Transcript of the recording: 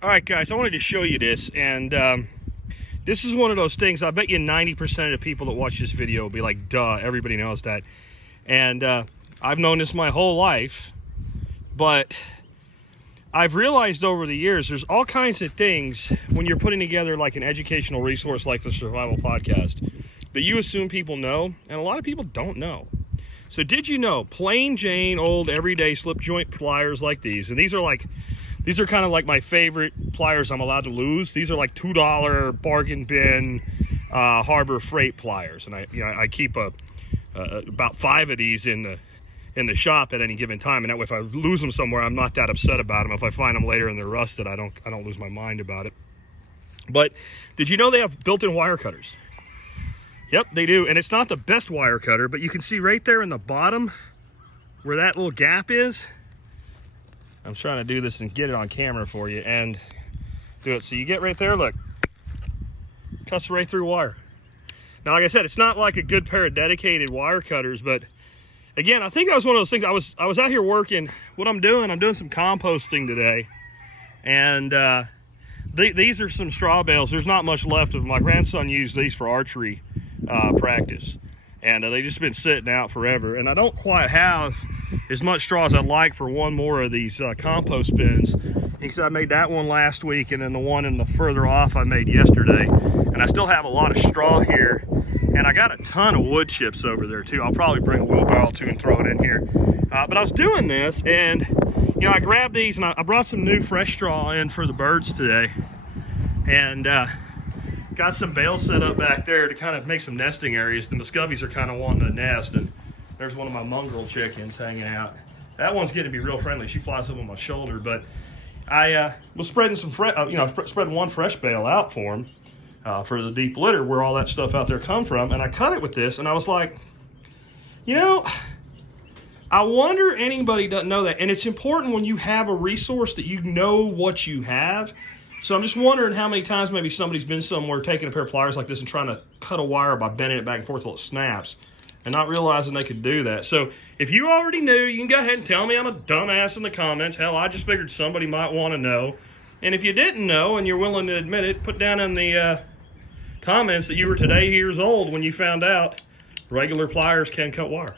All right, guys, I wanted to show you this, and this is one of those things. I bet you 90% of the people that watch this video will be like, duh, everybody knows that. And I've known this my whole life, but I've realized over the years there's all kinds of things when you're putting together like an educational resource like the Survival Podcast that you assume people know, and a lot of people don't know. So did you know plain Jane old everyday slip joint pliers like these, and these are kind of like my favorite pliers I'm allowed to lose. These are like $2 bargain bin Harbor Freight pliers, and I keep about 5 of these in the shop at any given time, and that way if I lose them somewhere, I'm not that upset about them. If I find them later and they're rusted, I don't lose my mind about it. But did you know they have built-in wire cutters? Yep, they do, and it's not the best wire cutter, but you can see right there in the bottom where that little gap is. I'm trying to do this and get it on camera for you and do it. So you get right there, look, cuts right through wire. Now, like I said, it's not like a good pair of dedicated wire cutters, but again, I think that was one of those things. I was out here working. What I'm doing some composting today, and these are some straw bales. There's not much left of them. My grandson used these for archery practice, and they just been sitting out forever, and I don't quite have as much straw as I'd like for one more of these compost bins. He said I made that one last week, and then the one in the further off I made yesterday, and I still have a lot of straw here, and I got a ton of wood chips over there too. I'll probably bring a wheelbarrow too and throw it in here, but I was doing this, and I grabbed these, and I brought some new fresh straw in for the birds today, and got some bales set up back there to kind of make some nesting areas. The muscovies are kind of wanting to nest, and there's one of my mongrel chickens hanging out. That one's getting to be real friendly. She flies up on my shoulder, but I was spreading spreading one fresh bale out for them for the deep litter where all that stuff out there come from, and I cut it with this, and I was like, I wonder anybody doesn't know that, and it's important when you have a resource that you know what you have. So I'm just wondering how many times maybe somebody's been somewhere taking a pair of pliers like this and trying to cut a wire by bending it back and forth till it snaps and not realizing they could do that. So if you already knew, you can go ahead and tell me I'm a dumbass in the comments. Hell, I just figured somebody might want to know. And if you didn't know and you're willing to admit it, put down in the comments that you were today years old when you found out regular pliers can cut wire.